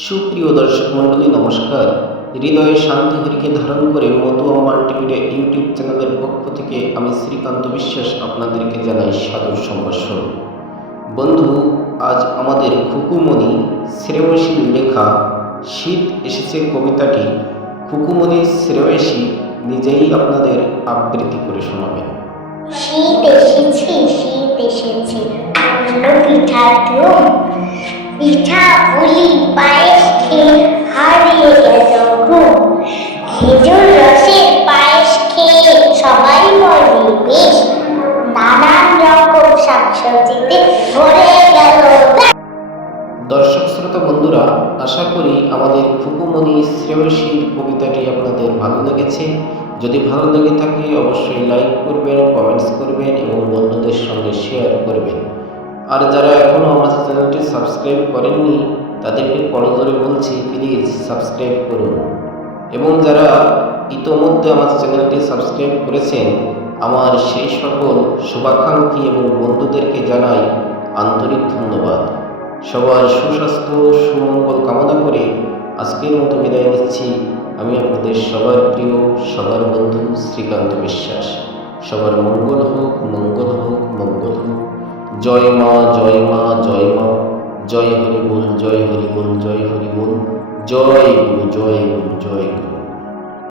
সুপ্রিয় দর্শক মণ্ডলী নমস্কার। হৃদয়ে শান্তি হরিকে ধারণ করে মধু মাল্টিমিডিয়া ইউটিউব চ্যানেলের পক্ষ থেকে আমি শ্রীকান্ত বিশ্বাস আপনাদেরকে জানাই সাদর সম্ভাষণ। বন্ধু, আজ আমাদের খুকুমণি শ্রেয়সীর লেখা শীত এসেছে কবিতাটি খুকুমণি শ্রেয়সী নিজেই আপনাদের আবৃত্তি করে শোনাবেন। শীত এসেছে, শীত এসেছে, পূর্ণ পিঠার ধুম, পিঠা পুলি পায়েস খেয়ে হারিয়ে গেল ঘুম। খেজুর রসের পায়েস খেয়ে সবাই বলে বেশ, নানান রকম শাকসবজিতে ভরে গেল। দর্শক শ্রোতা বন্ধুরা, আশা করি আমাদের খুকুমণি শ্রেয়সীর কবিতাটি আপনাদের ভালো লেগেছে। যদি ভালো লেগে থাকে অবশ্যই লাইক করবেন, কমেন্টস করবেন এবং বন্ধুদের সঙ্গে শেয়ার করবেন। আর যারা এখনও আমার চ্যানেলটি সাবস্ক্রাইব করেননি তাদেরকে করজোরে বলছি, প্লিজ সাবস্ক্রাইব করুন। এবং যারা ইতোমধ্যে আমার চ্যানেলটি সাবস্ক্রাইব করেছেন, আমার সেই সকল শুভাকাঙ্ক্ষী এবং বন্ধুদেরকে জানাই আন্তরিক ধন্যবাদ। সবার সুস্বাস্থ্য সুমঙ্গল কামনা করে আজকের মতো বিদায় নিচ্ছি। আমি আপনাদের সবার প্রিয়, সবার বন্ধু শ্রীকান্ত বিশ্বাস। সবার মঙ্গল হোক, মঙ্গল হোক, মঙ্গল হোক। জয় মা, জয় মা, জয় মা। জয় হরি বল, জয় হরি বল, জয় হরি বল। জয় গুরু, জয় গুরু, জয় গুরু।